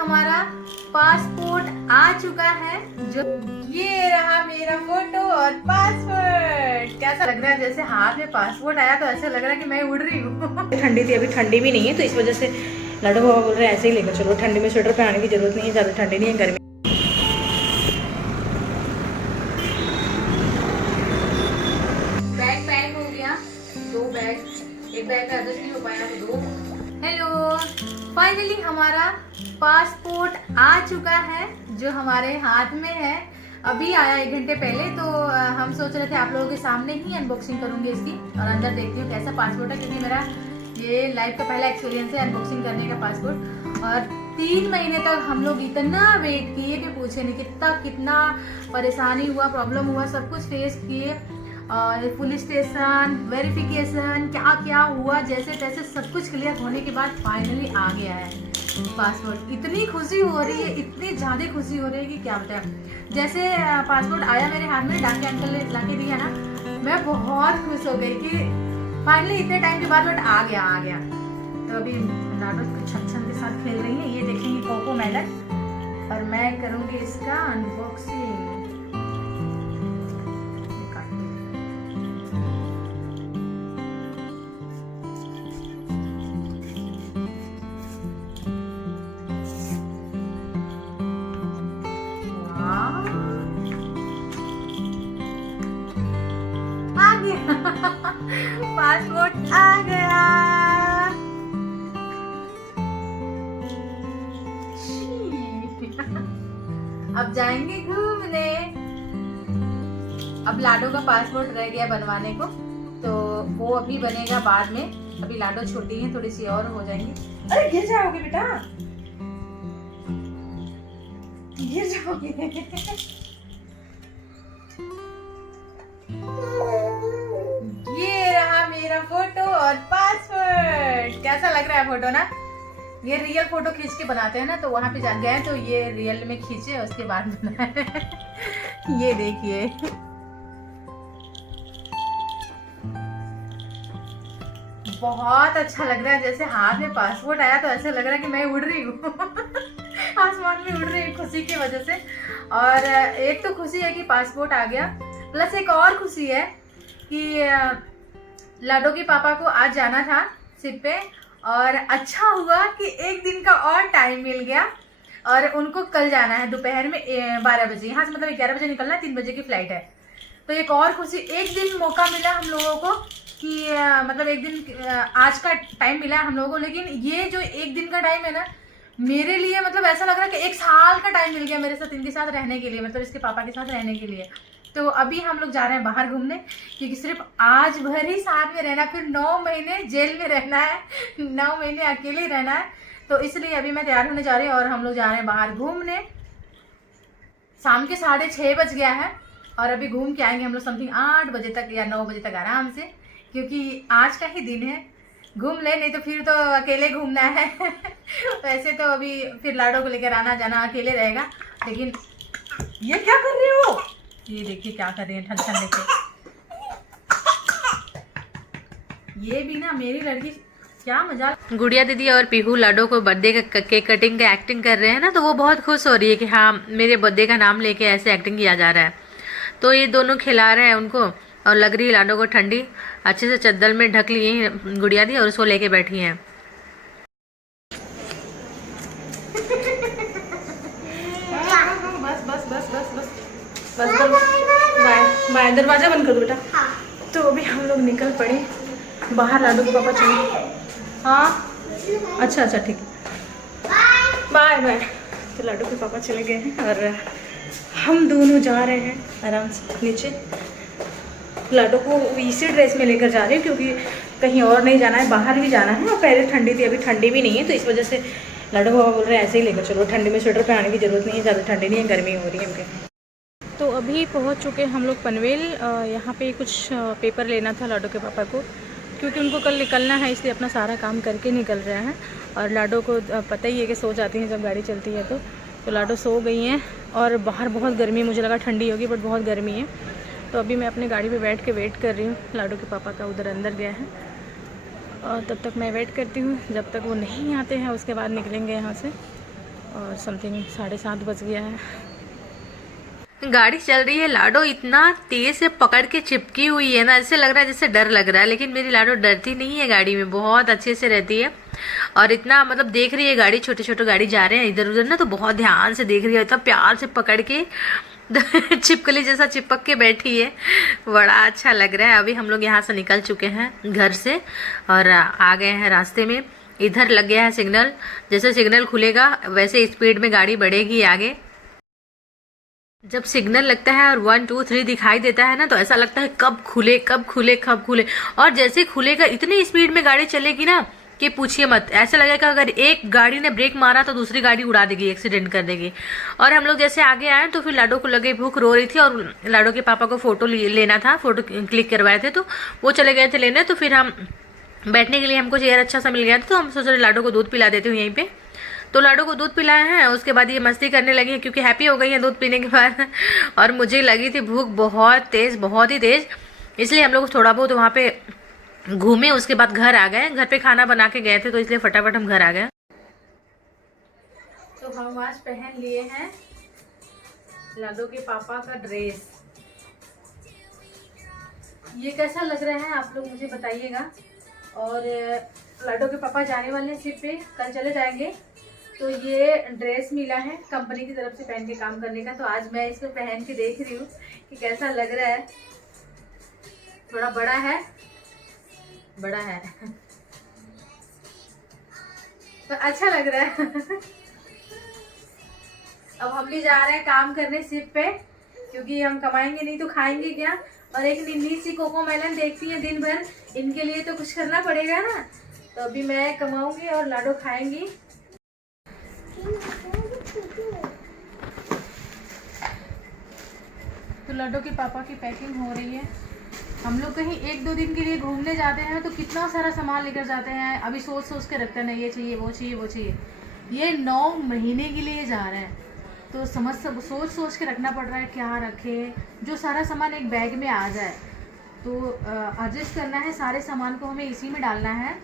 हमारा पासपोर्ट आ चुका है। जो ये रहा मेरा फोटो और पासपोर्ट। कैसा लग रहा है? जैसे हाथ में पासपोर्ट आया तो ऐसा लग रहा है कि मैं उड़ रही हूँ। ठंडी थी, अभी ठंडी भी नहीं है, तो इस वजह से लाडो बाबा बोल रहे हैं ऐसे ही लेकर चलो। ठंडी में स्वेटर पहनने की जरूरत नहीं है, ज़्यादा ठंडी नहीं है, गर्मी। बैग पैक हो गया, 2 बैग, एक बैग का एडजस्ट नहीं हो पाया तो 2। हेलो, फाइनली हमारा पासपोर्ट आ चुका है जो हमारे हाथ में है। अभी आया 1 घंटे पहले, तो हम सोच रहे थे आप लोगों के सामने ही अनबॉक्सिंग करूंगी इसकी और अंदर देखती हूँ कैसा पासपोर्ट है, क्योंकि मेरा ये लाइफ का पहला एक्सपीरियंस है अनबॉक्सिंग करने का पासपोर्ट। और 3 महीने तक हम लोग इतना वेट किए कि पूछे नहीं, कितना परेशानी हुआ, प्रॉब्लम हुआ, सब कुछ फेस किए। पुलिस स्टेशन, वेरिफिकेशन, क्या क्या हुआ, जैसे तैसे सब कुछ क्लियर होने के बाद फाइनली आ गया है पासपोर्ट। इतनी खुशी हो रही है, इतनी ज़्यादा खुशी हो रही है कि क्या बताएं। जैसे पासपोर्ट आया मेरे हाथ में, डाक के अंकल ने ला के दिया ना, मैं बहुत खुश हो गई कि फाइनली इतने टाइम के बाद आ गया। तो अभी लाडो छच्छन के साथ खेल रही है, ये देखेंगे कोको मेलन, और मैं करूँगी इसका अनबॉक्सिंग। पासपोर्ट आ गया। अब जाएंगे घूमने। अब लाडो का पासपोर्ट रह गया बनवाने को, तो वो अभी बनेगा बाद में। अभी लाडो छोटी है, थोड़ी सी और हो जाएंगी। अरे गिर जाओगे बेटा, गिर जाओगे। ये रहा मेरा फोटो और पासपोर्ट। कैसा लग रहा है फोटो ना? ये रियल फोटो खींच के बनाते हैं ना, तो वहां पे जा गए तो ये रियल में खींचे, उसके बाद बनाए। ये देखिए, बहुत अच्छा लग रहा है। जैसे हाथ में पासपोर्ट आया तो ऐसा लग रहा है कि मैं उड़ रही हूँ। आसमान में उड़ रही हूँ खुशी की वजह से। और एक तो खुशी है कि पासपोर्ट आ गया, प्लस एक और खुशी है कि लाडो के पापा को आज जाना था शिप पे, और अच्छा हुआ कि 1 दिन का और टाइम मिल गया। और उनको कल जाना है दोपहर में 12 बजे, यहाँ से मतलब 11 बजे निकलना है, 3 बजे की फ्लाइट है। तो एक और खुशी, 1 दिन मौका मिला हम लोगों को कि मतलब 1 दिन आज का टाइम मिला हम लोगों को। लेकिन ये जो 1 दिन का टाइम है ना, मेरे लिए मतलब ऐसा लग रहा है कि 1 साल का टाइम मिल गया मेरे साथ, इनके साथ रहने के लिए, मतलब इसके पापा के साथ रहने के लिए। तो अभी हम लोग जा रहे हैं बाहर घूमने, क्योंकि सिर्फ आज भर ही साथ में रहना, फिर 9 महीने जेल में रहना है, 9 महीने अकेले रहना है। तो इसलिए अभी मैं तैयार होने जा रही हूँ और हम लोग जा रहे हैं बाहर घूमने। शाम के 6:30 बज गया है और अभी घूम के आएंगे हम लोग समथिंग 8 बजे तक या 9 बजे तक आराम से, क्योंकि आज का ही दिन है। घूम ले, नहीं तो फिर तो अकेले घूमना है। वैसे तो अभी फिर लाडो को लेकर आना जाना अकेले रहेगा। लेकिन ये क्या कर रही हो? ये देखिए क्या कर रही है, ठन ठन लेके। ये भी ना मेरी लड़की, क्या मजा। गुड़िया दीदी और पीहू लाडो को बर्थडे का केक कटिंग का एक्टिंग कर रहे हैं ना, तो वो बहुत खुश हो रही है कि हाँ मेरे बर्थडे का नाम लेके ऐसे एक्टिंग किया जा रहा है। तो ये दोनों खिला रहे हैं उनको, और लग रही है लाडो को ठंडी। अच्छे से चद्दर में ढक लिए हैं गुड़िया दी और उसको लेके बैठी हैं। बस बस बस बस बस बस बाय बाय, दरवाजा बंद कर दो बेटा। तो अभी हम लोग निकल पड़े बाहर, लाडो के पापा चले। हाँ अच्छा ठीक है, बाय बाय। तो लाडो के पापा चले गए हैं और हम दोनों जा रहे हैं आराम से नीचे। लाडो को इसी ड्रेस में लेकर जा रही हूँ, क्योंकि कहीं और नहीं जाना है, बाहर ही जाना है। और पहले ठंडी थी, अभी ठंडी भी नहीं है, तो इस वजह से लाडो बाबा बोल रहे हैं ऐसे ही लेकर चलो। ठंडी में स्वेटर पहनने की जरूरत नहीं है, ज़्यादा ठंडी नहीं है, गर्मी हो रही है उनके। तो अभी पहुँच चुके हम लोग पनवेल। यहाँ पे कुछ पेपर लेना था लाडो के पापा को, क्योंकि उनको कल निकलना है, इसलिए अपना सारा काम करके निकल रहे हैं। और लाडो को पता ही है कि सो जाती हैं जब गाड़ी चलती है। तो लाडो सो गई हैं और बाहर बहुत गर्मी, मुझे लगा ठंडी होगी बट बहुत गर्मी है। तो अभी मैं अपनी गाड़ी पे बैठ के वेट कर रही हूँ। लाडो के पापा का उधर अंदर गया है और तब तक मैं वेट करती हूँ, जब तक वो नहीं आते हैं उसके बाद निकलेंगे यहाँ से। और समथिंग 7:30 बज गया है। गाड़ी चल रही है, लाडो इतना तेज से पकड़ के चिपकी हुई है ना, ऐसे लग रहा है जैसे डर लग रहा है, लेकिन मेरी लाडो डरती नहीं है, गाड़ी में बहुत अच्छे से रहती है। और इतना मतलब देख रही है गाड़ी, छोटे छोटे गाड़ी जा रहे हैं इधर उधर ना, तो बहुत ध्यान से देख रही है, इतना प्यार से पकड़ के छिपकली जैसा चिपक के बैठी है। बड़ा अच्छा लग रहा है। अभी हम लोग यहाँ से निकल चुके हैं घर से और आ गए हैं रास्ते में। इधर लग गया है सिग्नल, जैसे सिग्नल खुलेगा वैसे स्पीड में गाड़ी बढ़ेगी आगे। जब सिग्नल लगता है और 1 2 3 दिखाई देता है ना, तो ऐसा लगता है कब खुले कब खुले कब खुले। और जैसे खुलेगा इतनी स्पीड में गाड़ी चलेगी ना कि पूछिए मत। ऐसा लगेगा अगर एक गाड़ी ने ब्रेक मारा तो दूसरी गाड़ी उड़ा देगी, एक्सीडेंट कर देगी। और हम लोग जैसे आगे आए तो फिर लाडो को लगे भूख, रो रही थी और लाडो के पापा को फोटो लेना था, फोटो क्लिक करवाए थे, तो वो चले गए थे लेने। तो फिर हम बैठने के लिए हमको चेयर अच्छा सा मिल गया था, तो हम सोच रहे लाडो को दूध पिला देते हूँ यहीं पे। तो लाडो को दूध पिलाया है, उसके बाद ये मस्ती करने लगी है क्योंकि हैप्पी हो गई है दूध पीने के बाद। और मुझे लगी थी भूख बहुत तेज़, बहुत ही तेज़, इसलिए हम लोग थोड़ा बहुत वहाँ पे घूमे। उसके बाद घर आ गए, घर पे खाना बना के गए थे, तो इसलिए फटाफट हम घर आ गए। तो हम आज पहन लिए हैं लाडो के पापा का ड्रेस। ये कैसा लग रहा है आप लोग मुझे बताइएगा। और लाडो के पापा जाने वाले हैं शिप पे, कल चले जाएंगे। तो ये ड्रेस मिला है कंपनी की तरफ से पहन के काम करने का, तो आज मैं इसको पहन के देख रही हूँ कि कैसा लग रहा है। थोड़ा बड़ा है, बड़ा है तो अच्छा लग रहा है। अब हम भी जा रहे हैं काम करने शिप पे, क्योंकि हम कमाएंगे नहीं तो खाएंगे क्या। और एक निन्नी सी कोको मेलन देखती है दिन भर, इनके लिए तो कुछ करना पड़ेगा ना। तो अभी मैं कमाऊंगी और लाडो खाएंगी। तो लाडो के पापा की पैकिंग हो रही है। हम लोग कहीं 1-2 दिन के लिए घूमने जाते हैं तो कितना सारा सामान लेकर जाते हैं, अभी सोच सोच के रखते हैं ना, ये चाहिए वो चाहिए वो चाहिए। ये 9 महीने के लिए जा रहे हैं, तो सब सोच सोच के रखना पड़ रहा है क्या रखें, जो सारा सामान एक बैग में आ जाए। तो एडजस्ट करना है, सारे सामान को हमें इसी में डालना है,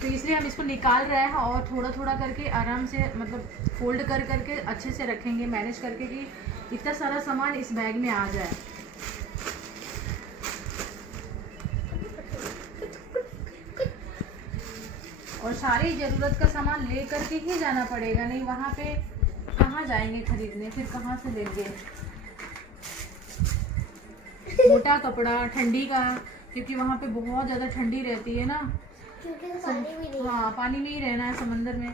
तो इसलिए हम इसको निकाल रहे हैं और थोड़ा थोड़ा करके आराम से मतलब फोल्ड कर करके अच्छे से रखेंगे, मैनेज करके कि इतना सारा सामान इस बैग में आ जाए। और सारी ज़रूरत का सामान ले करके ही जाना पड़ेगा, नहीं वहाँ पे कहाँ जाएंगे खरीदने, फिर कहाँ से लेंगे। मोटा कपड़ा ठंडी का, क्योंकि वहाँ पे बहुत ज़्यादा ठंडी रहती है ना, हाँ पानी में ही रहना है समंदर में,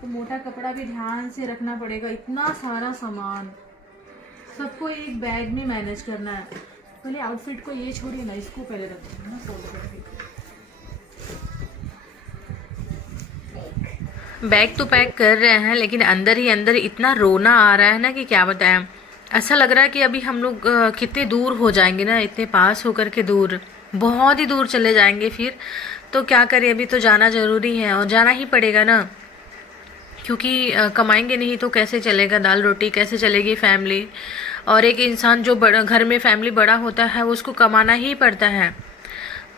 तो मोटा कपड़ा भी ध्यान से रखना पड़ेगा। इतना सारा सामान सबको एक बैग में मैनेज करना है। पहले आउटफिट को ये छोड़िए ना, इसको पहले रखते हैं ना फोल्ड करके। बैग तो पैक कर रहे हैं, लेकिन अंदर ही अंदर इतना रोना आ रहा है ना कि क्या बताएं। ऐसा लग रहा है कि अभी हम लोग कितने दूर हो जाएंगे ना, इतने पास होकर के दूर, बहुत ही दूर चले जाएंगे फिर। तो क्या करें, अभी तो जाना ज़रूरी है और जाना ही पड़ेगा ना, क्योंकि कमाएंगे नहीं तो कैसे चलेगा, दाल रोटी कैसे चलेगी फैमिली। और एक इंसान जो बड़ा घर में फैमिली बड़ा होता है उसको कमाना ही पड़ता है।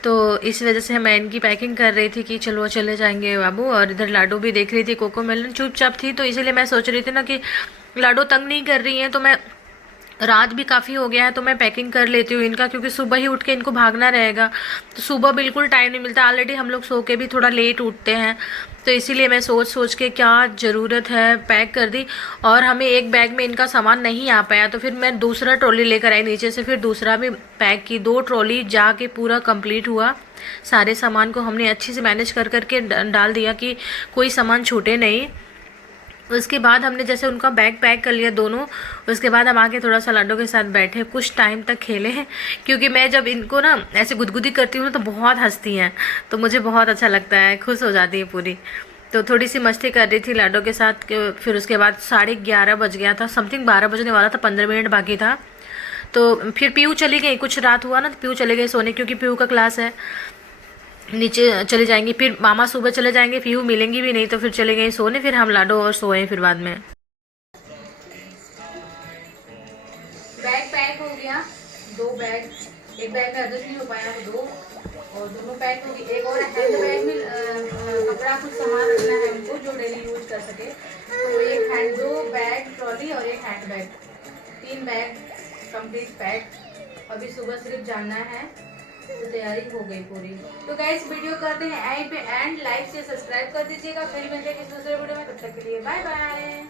तो इस वजह से मैं इनकी पैकिंग कर रही थी कि चलो चले जाएंगे बाबू। और इधर लाडो भी देख रही थी, कोको मेलन चुपचाप थी, तो इसीलिए मैं सोच रही थी ना कि लाडो तंग नहीं कर रही है, तो मैं रात भी काफ़ी हो गया है तो मैं पैकिंग कर लेती हूँ इनका, क्योंकि सुबह ही उठ के इनको भागना रहेगा, तो सुबह बिल्कुल टाइम नहीं मिलता। ऑलरेडी हम लोग सो के भी थोड़ा लेट उठते हैं, तो इसीलिए मैं सोच सोच के क्या ज़रूरत है पैक कर दी। और हमें एक बैग में इनका सामान नहीं आ पाया, तो फिर मैं दूसरा ट्रॉली लेकर आई नीचे से, फिर दूसरा भी पैक की। 2 ट्रॉली जाके पूरा कंप्लीट हुआ। सारे सामान को हमने अच्छे से मैनेज कर करके डाल दिया कि कोई सामान छूटे नहीं। उसके बाद हमने जैसे उनका बैग पैक कर लिया दोनों, उसके बाद हम आके थोड़ा सा लाडो के साथ बैठे, कुछ टाइम तक खेले हैं, क्योंकि मैं जब इनको ना ऐसे गुदगुदी करती हूँ तो बहुत हंसती हैं, तो मुझे बहुत अच्छा लगता है, खुश हो जाती है पूरी। तो थोड़ी सी मस्ती कर रही थी लाडो के साथ। फिर उसके बाद 11:30 बज गया था, समथिंग 12 बजने वाला था, 15 मिनट बाकी था। तो फिर पीयू चली गई, कुछ रात हुआ ना तो पीयू चले गए सोने, क्योंकि पीयू का क्लास है, नीचे चले जाएंगे। फिर मामा सुबह चले जाएंगे, पीयू मिलेंगी भी नहीं, तो फिर चले गए सोने। फिर हम लाडो और सोए फिर बाद में। बैग पैक हो गया, 2 बैग, एक बैग का एडजस्ट नहीं हो पाया तो 2। और दोनों पैक होगी। एक और हैंड बैग में कपड़ा कुछ सामान रखना है उनको जो डेली यूज कर सके, तो एक हैंड, 2 बैग ट्रॉली और एक hand bag, 3 bag complete pack. अभी सुबह सिर्फ जाना है तो तैयारी हो गई पूरी। तो गाइस वीडियो करते हैं एंड पे, एंड लाइक से सब्सक्राइब कर दीजिएगा। फिर मिलते हैं किसी दूसरे वीडियो में, तब तक के लिए बाय बाय।